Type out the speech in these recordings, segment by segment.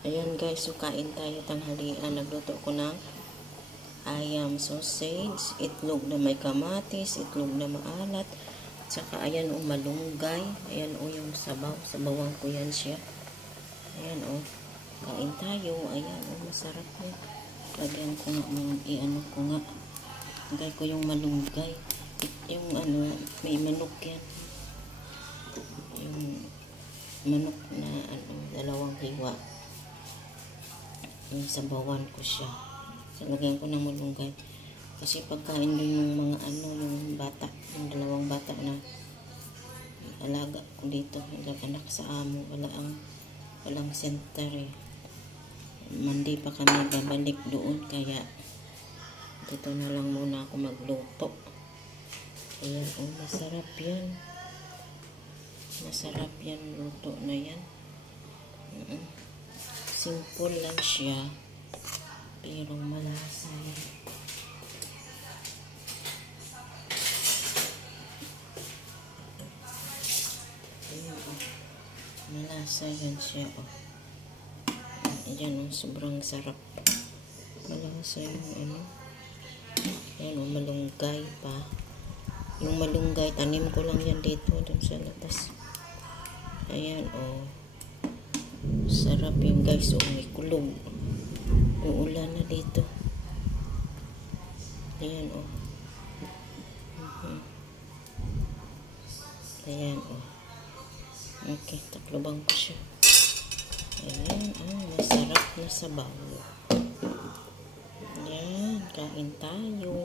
Ayan guys, so kain tayo tanghalian. Nagluto ko ng ayam sausage, itlog na may kamatis, itlog na maalat, saka ayan o malunggay. Ayan o yung sabaw. Sabawan ko yan siya. Ayan o. Kain tayo. Ayan o, masarap yun. Lagyan ko nga, i-ano ko nga. Lagay ko yung malunggay. Yung ano, may manok yan. Yung manok na ano, dalawang hiwa. Yung sabawan ko siya. So, lagyan ko ng malunggay. Kasi pagkain din yung mga ano, yung bata, yung dalawang bata na alaga ko dito, anak sa amo, walang center eh. Monday pa kami babalik doon, kaya dito na lang muna ako magluto. Ayan, oh, masarap yan. Masarap yan, luto na yan. Simple lang siya, pero malasa yan. Ayan, oh. Malasa yan siya, oh. Ayan, oh, sobrang sarap. Malasa yung ano. Ayan, oh, malunggay pa. Yung malunggay, tanim ko lang yan dito, dun sa labas. Ayan, oh. Sarap yung guys, oh, may kulog. Uulan na dito. Ayan, oh. Ayan, oh. Okay, taklobang ko siya. Ayan, oh, masarap na sabaw. Ayan, kain tayo.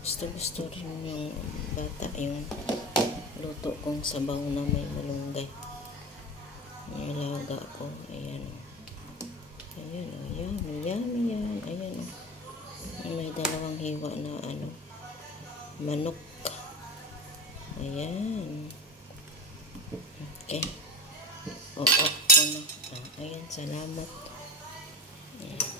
Gusto rin yung bata, yung luto kong sabaw na may malunggay. Nilaga ko. Ayan, oh. Ayan, oh, yummy, yummy yan. Ayan, oh. May dalawang hiwa na ano, manok. Ayan. Okay. Off ko na. Ayan, salamat. Ayan.